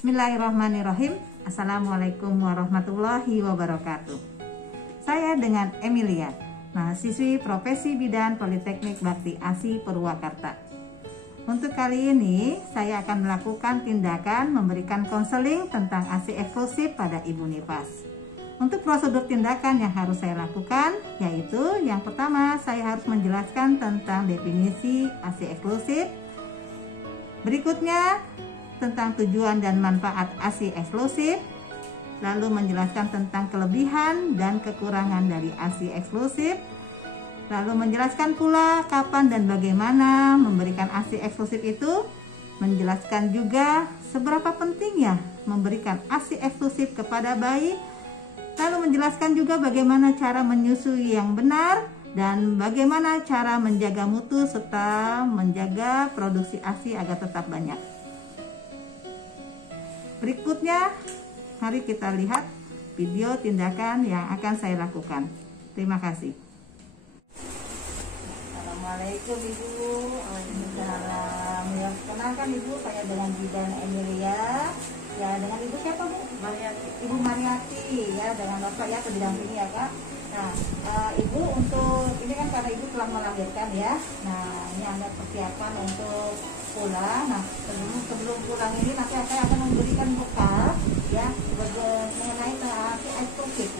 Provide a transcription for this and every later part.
Bismillahirrahmanirrahim. Assalamualaikum warahmatullahi wabarakatuh. Saya dengan Emilia, mahasiswi Profesi Bidan Politeknik Bakti Asi Purwakarta. Untuk kali ini saya akan melakukan tindakan memberikan konseling tentang ASI eksklusif pada ibu nifas. Untuk prosedur tindakan yang harus saya lakukan, yaitu yang pertama saya harus menjelaskan tentang definisi ASI eksklusif. Berikutnya tentang tujuan dan manfaat ASI eksklusif, lalu menjelaskan tentang kelebihan dan kekurangan dari ASI eksklusif, lalu menjelaskan pula kapan dan bagaimana memberikan ASI eksklusif itu, menjelaskan juga seberapa pentingnya memberikan ASI eksklusif kepada bayi, lalu menjelaskan juga bagaimana cara menyusui yang benar dan bagaimana cara menjaga mutu serta menjaga produksi ASI agar tetap banyak. Berikutnya, mari kita lihat video tindakan yang akan saya lakukan. Terima kasih. Assalamualaikum Ibu. Waalaikumsalam. Ya, kenalkan Ibu, saya dengan Bidan Emilia. Ya, dengan Ibu siapa Bu? Mariati. Ibu Mariati ya, dengan Bapak ya, pendampingi ya Kak. Nah, Ibu untuk ini kan karena Ibu telah melahirkan ya. Nah, ini ada persiapan untuk pulang. Nah, sebelum pulang ini nanti saya akan memberikan bekal ya mengenai ASI eksklusif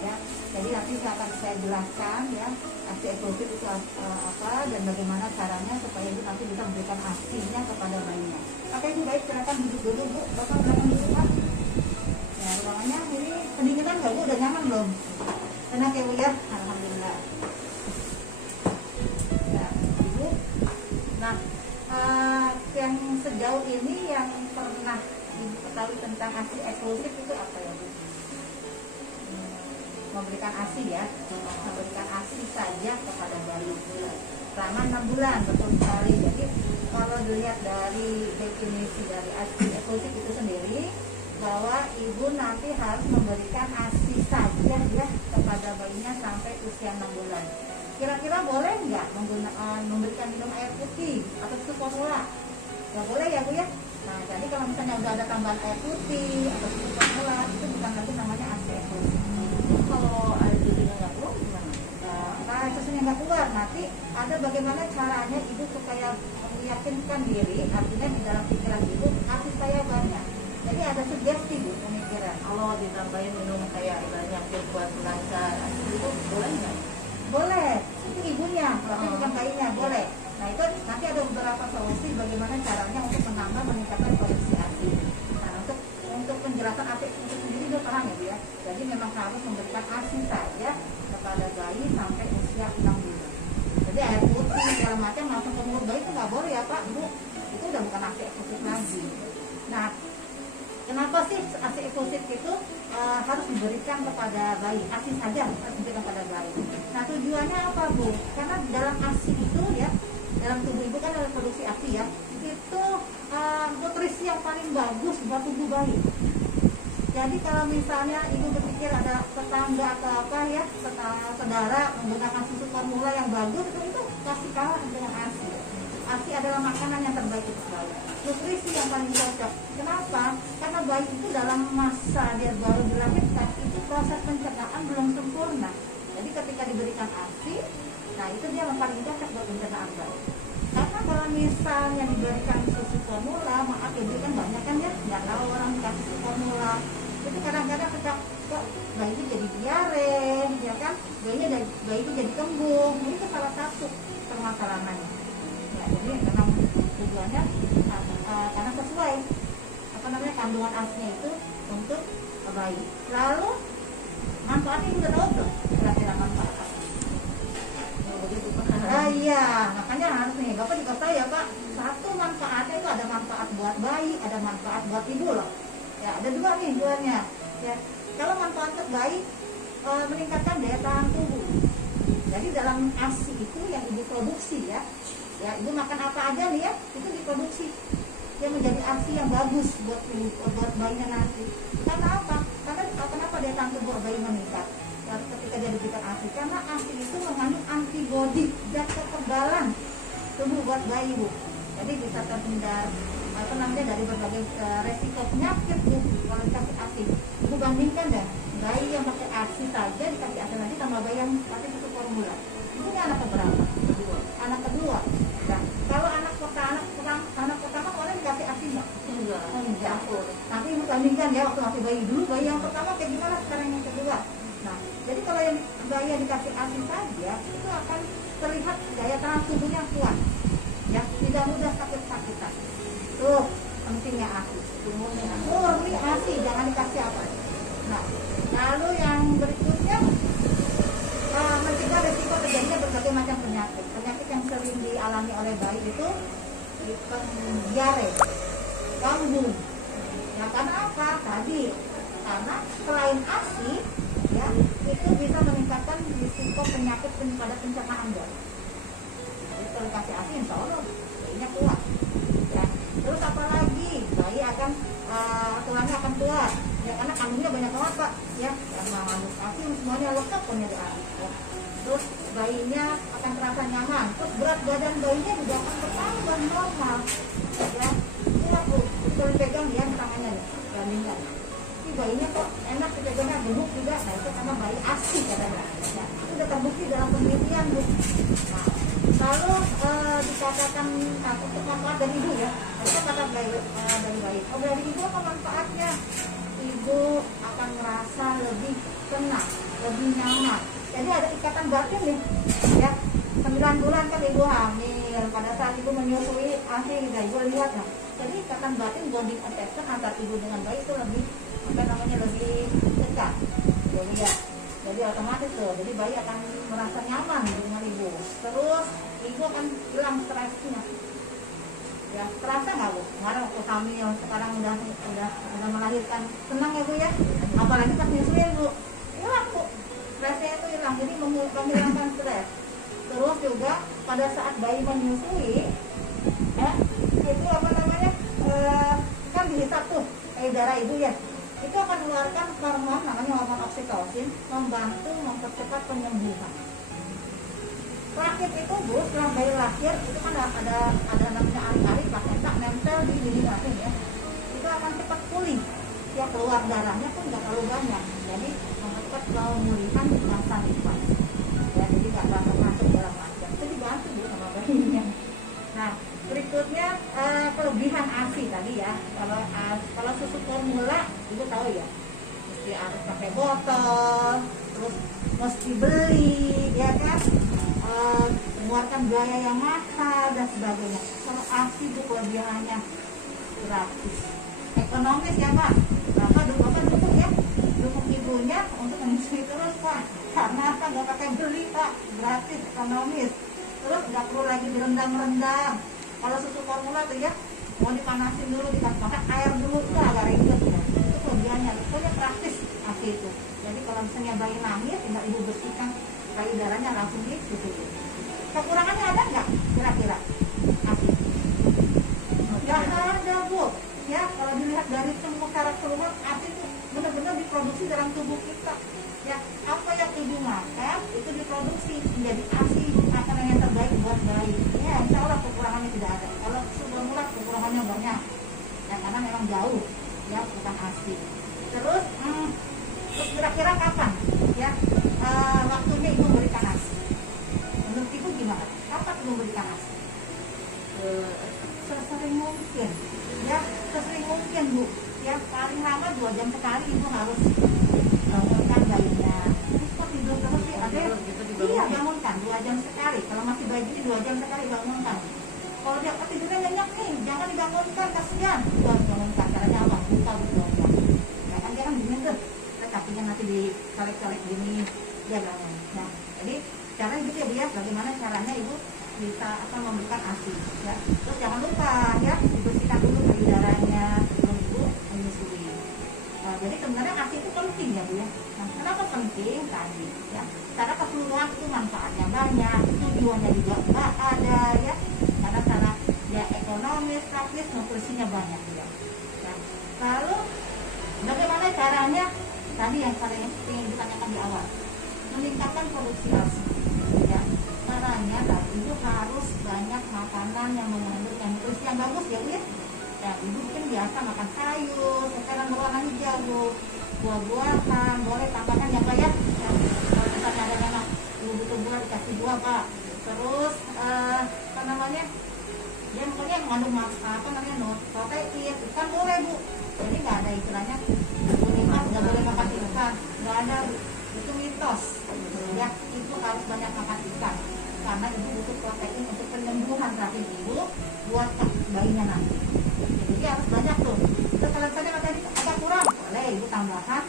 ya. Jadi nanti saya jelaskan ya ASI eksklusif itu apa dan bagaimana caranya supaya Ibu nanti bisa memberikan ASI-nya kepada bayinya. Oke Ibu, baik, silakan duduk dulu Bu. Bapak silakan duduk Pak. Ya, ruangannya ini pendinginan nggak Bu? Udah nyaman belum? Enak ya Bu ya? Alhamdulillah. Nah, Ibu. Nah, yang sejauh ini yang pernah Ibu ketahui tentang ASI eksklusif itu apa ya Bu? Memberikan ASI ya, memberikan ASI saja kepada bayi selama 6 bulan, betul sekali. Jadi kalau dilihat dari definisi dari ASI eksklusif itu sendiri, bahwa ibu nanti harus memberikan ASI saja ya kepada bayinya sampai usia 6 bulan. Kira-kira boleh nggak memberikan minum air putih atau susu formula? Nggak boleh ya Bu ya. Nah, jadi kalau misalnya udah ada tambahan air putih atau susu formula, itu bukan lagi namanya ASI eksklusif. Kalau air susunya nggak keluar gimana? Nah, susunya nggak keluar, nanti ada bagaimana caranya ibu supaya meyakinkan diri, artinya di dalam pikiran ibu ASI saya banyak. Jadi ada sugesti Bu, pemikiran. Kalau ditambahin minum kayak ibaratnya buat lancar, itu boleh nggak? Boleh, itu ibunya, tapi bukan bayinya, boleh. Nah, itu nanti ada beberapa solusi bagaimana caranya untuk meningkatkan produksi ASI. Nah, untuk penjelasan ASI itu sendiri sudah paham ya Bu ya. Jadi memang harus memberikan ASI saja kepada bayi sampai usia 6 bulan. Jadi air putih segala macam langsung ke mulut bayi itu nggak boleh ya Pak Bu. Itu udah bukan ASI eksklusif lagi. Nah, kenapa sih ASI eksklusif itu harus diberikan kepada bayi? ASI saja harus diberikan kepada bayi. Nah, tujuannya apa Bu? Karena di dalam ASI itu ya, dalam tubuh ibu kan ada produksi ASI ya, itu nutrisi yang paling bagus buat tubuh bayi. Jadi kalau misalnya ibu berpikir ada tetangga atau apa ya, saudara menggunakan susu formula yang bagus, itu pasti kalah dengan ASI. ASI adalah makanan yang terbaik untuk bayi. Nutrisi yang paling cocok. Kenapa? Karena bayi itu dalam masa dia baru dilahirkan, itu proses pencernaan belum sempurna. Jadi ketika diberikan ASI, nah itu dia yang paling cocok buat pencernaan bayi. Karena kalau misalnya diberikan susu formula, maaf ya kan banyak kan ya, nggak tahu orang dikasih susu formula. Itu kadang-kadang kok bayi itu jadi diare, ya kan? Bayi itu jadi kembung. Ini itu salah satu permasalahannya. Ya, jadi memang tujuannya karena sesuai kandungan ASI-nya itu untuk bayi. Lalu manfaatnya udah tahu belum? Kira-kira manfaat apa? Iya, makanya harus nih, Bapak juga tahu ya Pak. Satu manfaatnya itu ada manfaat buat bayi, ada manfaat buat ibu loh. Ya, ada dua nih duanya. Ya, kalau manfaat untuk bayi meningkatkan daya tahan tubuh. Jadi dalam ASI itu yang ibu produksi ya, ibu makan apa aja nih ya, itu diproduksi. Yang menjadi ASI yang bagus buat bayinya nanti. Karena apa? Karena kenapa daya tahan tubuh bayi meningkat? Ketika dia diberikan ASI, karena ASI itu mengandung antibodi dan kekebalan tubuh buat bayi Bu. Jadi bisa terhindar dari berbagai resiko penyakit Bu kalau dikasih ASI. Ibu bandingkan deh, bayi yang pakai ASI saja dikasih ASI lagi sama bayi yang pakai susu formula. Ini anak keberapa? Anak kedua. Nah, kalau anak pertama orang dikasih ASI nggak? Enggak. Tapi ibu bandingkan ya, waktu masih bayi dulu, bayi yang pertama kayak gimana, sekarang yang kedua. Nah, jadi kalau yang bayi yang dikasih ASI saja itu akan terlihat daya tahan tubuhnya kuat, ya, tidak mudah sakit-sakitan. Tuh pentingnya ASI. Murni ASI, jangan dikasih apa. Nah, lalu yang berikutnya mencegah resiko terjadinya berbagai macam penyakit. Penyakit yang sering dialami oleh bayi itu diare, kambuh. Ya karena apa? Tadi karena selain ASI, ya, itu bisa meningkatkan risiko penyakit pada pencernaan bayi. Jadi kalau dikasih ASI, insya Allah bayinya kuat. Ya. Terus apalagi bayi akan tulangnya akan kuat. Ya karena kandungnya banyak banget Pak. Ya karena mengandung ASI semuanya lengkap punya di ASI. Ya. Terus bayinya akan terasa nyaman. Terus berat badan bayinya juga akan bertambah normal. Ya, iya Bu, kalau dipegang ya tangannya nih, bandingkan. Ini bayinya kok enak dipegangnya, gemuk juga. Nah itu karena bayi ASI katanya. Ya, itu sudah terbukti dalam penelitian Bu. Nah, lalu dikatakan untuk manfaat dari ibu ya, itu kata dari bayi. Oh dari ibu apa manfaatnya? Ibu akan merasa lebih tenang, lebih nyaman. Jadi ada ikatan batin nih, ya. 9 bulan kan ibu hamil, pada saat ibu menyusui ASI, ibu lihat lah. Jadi ikatan batin, bonding attachment antar ibu dengan bayi itu lebih lebih dekat. Jadi ya, jadi otomatis tuh, jadi bayi akan merasa nyaman dengan ibu. Terus ibu akan hilang stresnya. Ya, terasa nggak Bu? Kemarin waktu hamil, sekarang udah melahirkan, tenang ya Bu ya. Apalagi pas nyusuin Bu, hilang Bu. Stresnya itu hilang, jadi menghilangkan stres. Terus juga pada saat bayi menyusui, ya, itu kan dihisap tuh darah ibu ya. Itu akan mengeluarkan hormon namanya hormon oksitosin, membantu mempercepat penyembuhan. Terakhir itu Bu, setelah bayi lahir itu kan ada namanya ari-ari placenta nempel di dinding rahim ya. Itu akan cepat pulih. Ya keluar darahnya pun nggak terlalu banyak. Jadi mempercepat pemulihan masa nifas. Ya jadi nggak masuk dalam macam. Itu dibantu Bu sama bayinya. Nah berikutnya kelebihan ASI tadi ya. Kalau susu formula ibu tahu ya, mesti harus pakai botol, terus mesti beli, ya kan, mengeluarkan biaya yang mahal dan sebagainya. Kalau ASI itu kelebihannya gratis, ekonomis ya Pak. Bapak dukung ya, dukung ibunya untuk menyusui terus Pak. Karena apa? Nggak pakai beli Pak, gratis, ekonomis. Terus nggak perlu lagi direndam-rendam. Kalau susu formula tuh ya, mau dipanasin dulu, dikasih air dulu, itu agak ribet ya. Itu kelebihannya, pokoknya praktis ASI itu. Jadi kalau misalnya bayi nangis, tinggal ibu bersihkan payudaranya langsung disusui. Kekurangannya ada nggak kira-kira ASI? Nggak ada Bu. Ya kalau dilihat dari semua karakteristik ASI itu benar-benar diproduksi dalam tubuh kita. Ya apa yang ibu makan itu diproduksi menjadi ASI, makanan yang terbaik buat bayi. Ya insya Allah kekurangannya tidak ada. Kalau formula kekurangannya banyak. Ya karena memang jauh, ya bukan ASI. Terus kira-kira kapan ya waktunya ibu memberikan ASI? Menurut ibu gimana? Kapan ibu memberikan ASI? Sesering mungkin, ya sesering mungkin Bu. Ya paling lama 2 jam sekali ibu harus bangunkan bayinya. Kok tidur terus sih? Iya bangunkan 2 jam sekali. Kalau masih bayi ini 2 jam sekali bangunkan. Kalau dia tidurnya nyenyak nih, jangan dibangunkan, kasihan. Bangunkan, caranya apa? Buka 2 jam. Ya kan dia kan dingin tuh. Kakinya nanti ditarik-tarik gini, dia bangun. Nah, jadi caranya gitu ya Bu ya. Bagaimana caranya ibu bisa memberikan ASI ya. Terus jangan lupa ya dibersihkan dulu payudaranya sebelum ibu menyusui. Jadi sebenarnya ASI itu penting ya Bu ya. Nah, kenapa penting tadi ya? Karena keseluruhan itu manfaatnya banyak, tujuannya juga ada ya. Karena cara dia ekonomis, praktis, nutrisinya banyak ya. Nah, lalu bagaimana caranya? Tadi yang paling ingin ditanyakan di awal, meningkatkan produksi ASI. Ya, caranya tadi itu harus banyak makanan yang mengandung nutrisi yang bagus ya Bu ya. Ya, ibu mungkin biasa makan sayur, sayuran berwarna hijau, Bu. Buah-buahan, boleh tambahkan ya Pak ya. Ya, kalau misalnya ada memang ibu butuh buah dikasih buah Pak. Terus apa namanya? Dia pokoknya yang mengandung apa namanya protein, ikan boleh Bu. Jadi nggak ada istilahnya nggak boleh makan ikan, nggak ada Bu. Itu mitos. Ya, itu harus banyak makan ikan karena ibu butuh protein untuk penyembuhan rahim ibu buat bayinya nanti. Jadi harus banyak tuh. Terus kalau misalnya materi agak kurang, boleh ibu tambahkan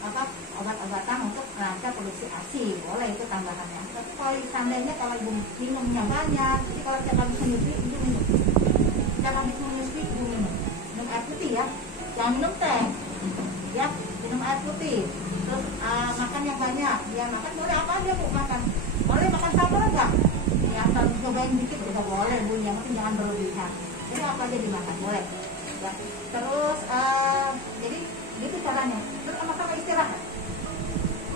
apa obat-obatan untuk merangsang produksi ASI, boleh itu tambahannya. Tapi kalau seandainya kalau ibu minumnya banyak, jadi kalau tiap habis menyusui ibu minum, tiap habis menyusui ibu minum air putih ya, jangan minum teh, ya minum air putih. Terus makan yang banyak, ya makan boleh apa aja Bu makan, boleh makan sambal enggak? Ya asal cobain dikit juga boleh Bu, yang penting jangan berlebihan. Jadi apa aja dimakan boleh. Ya. Terus jadi gitu caranya. Terus sama-sama istirahat.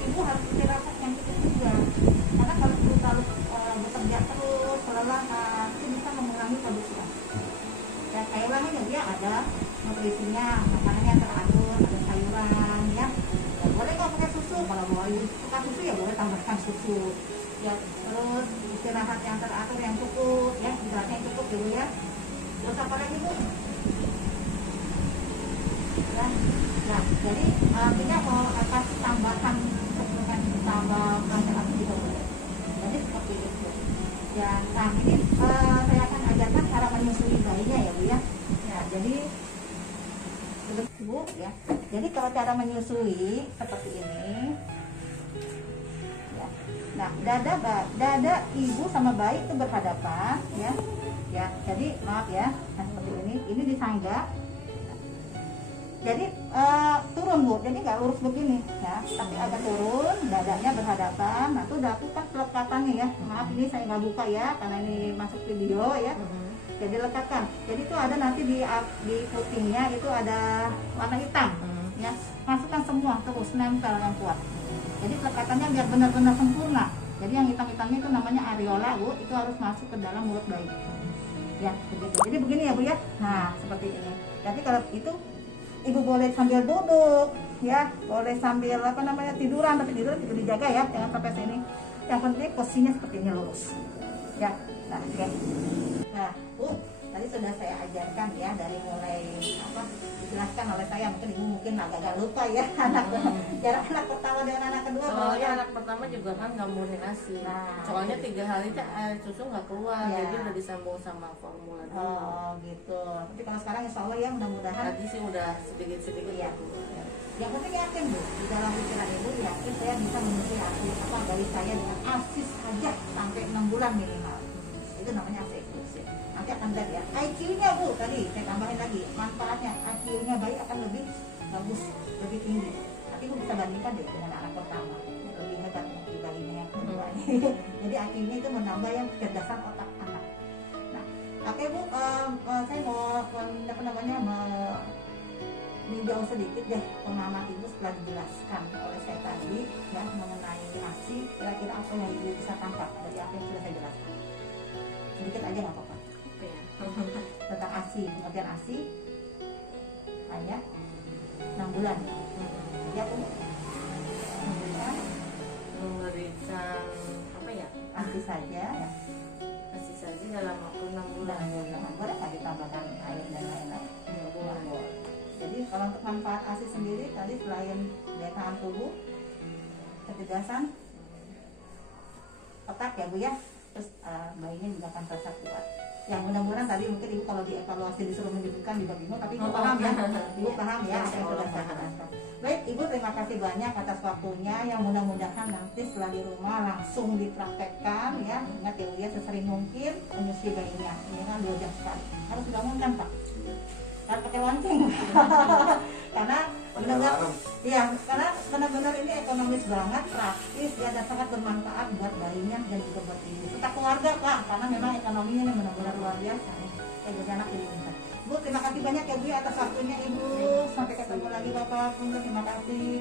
Ibu harus istirahat yang cukup juga. Karena kalau ibu terlalu bekerja terus kelelahan itu bisa mengurangi produksi ASI. Ya saya ulangin ya, dia ada nutrisinya, makanannya teratur, ada sayuran ya. Ya boleh kalau pakai susu, kalau mau suka susu ya boleh tambahkan susu. Ya terus istirahat yang teratur yang cukup, ya istirahatnya yang cukup dulu ya. Terus apa lagi Bu? Ya, nah jadi artinya mau kasih tambahan suplemen tambah ASI juga boleh. Jadi seperti itu. Ya, nah ini saya akan ajarkan cara menyusui bayinya ya Bu ya. Ya, jadi Bu ya. Jadi kalau cara menyusui seperti ini. Ya. Nah, dada ibu sama bayi itu berhadapan ya. Ya, jadi maaf ya. Nah, seperti ini. Ini disangga. Jadi turun Bu, jadi nggak lurus begini ya, tapi agak turun, dadanya berhadapan. Nah itu lakukan pelekatannya ya. Maaf ini saya nggak buka ya, karena ini masuk video ya. Jadi lekatkan. Jadi itu ada nanti di putingnya itu ada warna hitam ya. Masukkan semua terus nempel yang kuat. Jadi pelekatannya biar benar-benar sempurna. Jadi yang hitam-hitamnya itu namanya areola Bu, itu harus masuk ke dalam mulut bayi. Ya begitu. Jadi begini ya Bu ya. Nah seperti ini. Jadi kalau itu ibu boleh sambil duduk ya, boleh sambil apa namanya tiduran, tapi tidur itu dijaga ya, jangan sampai sini. Yang penting posisinya seperti ini lurus ya. Nah oke. Nah Bu, tadi sudah saya ajarkan ya, dari mulai apa dijelaskan oleh saya, mungkin ibu mungkin agak lupa ya anak jarak anak pertama dengan anak kedua. Soalnya anak pertama juga kan nggak murni ASI. Nah, soalnya 3 hari air susu nggak keluar, ya. jadi udah disambung sama formula dulu. Oh gitu. Tapi kalau sekarang insya Allah ya mudah-mudahan. Tadi sih udah sedikit-sedikit Ya. ya. Yang penting yakin Bu, di dalam pikiran ibu yakin saya bisa menyusui ASI apa bayi saya dengan ASI saja sampai 6 bulan minimal. Itu namanya ASI eksklusif. Nanti akan lihat ya IQ-nya Bu, tadi saya tambahin lagi manfaatnya, IQ-nya bayi akan lebih bagus, lebih tinggi. Tapi Bu bisa bandingkan deh dengan anak pertama, lebih hebat di bayinya yang kedua. Jadi IQ-nya itu menambah yang kecerdasan otak anak. Nah, oke Bu, saya mau apa namanya meninjau sedikit deh pemahaman ibu setelah dijelaskan oleh saya tadi ya mengenai ASI. Kira-kira apa yang ibu bisa tangkap dari apa yang sudah saya jelaskan? Sedikit aja nggak apa-apa. Tentang ASI, pengertian ASI hanya 6 bulan. Ya Bu, 6 bulan Memberikan apa ya? ASI saja ya. ASI saja dalam waktu 6 bulan. Boleh nggak ditambahkan air dan lain-lain? Boleh. Jadi kalau untuk manfaat ASI sendiri tadi selain daya tahan tubuh, kecerdasan otak ya Bu ya, terus bayinya juga akan terasa kuat. Yang mudah-mudahan tadi mungkin ibu kalau dievaluasi disuruh menyebutkan juga bingung, tapi ibu paham ya, ibu paham ya apa yang sudah saya jelaskan. Baik ibu, terima kasih banyak atas waktunya. Yang mudah-mudahan nanti setelah di rumah langsung dipraktekkan ya. Ingat ya Bu ya, sesering mungkin menyusui bayinya. Ini kan 2 jam sekali. Harus dibangunkan Pak. Harus pakai lonceng. Karena benar-benar ya, karena benar-benar ini ekonomis banget, praktis ya, dan sangat bermanfaat buat bayinya dan juga buat ibu serta keluarga Pak, karena memang ekonominya ini benar-benar luar biasa ya, jadi anak jadi pintar. Bu, terima kasih banyak ya Bu atas waktunya Ibu. Sampai ketemu lagi Bapak, terima kasih.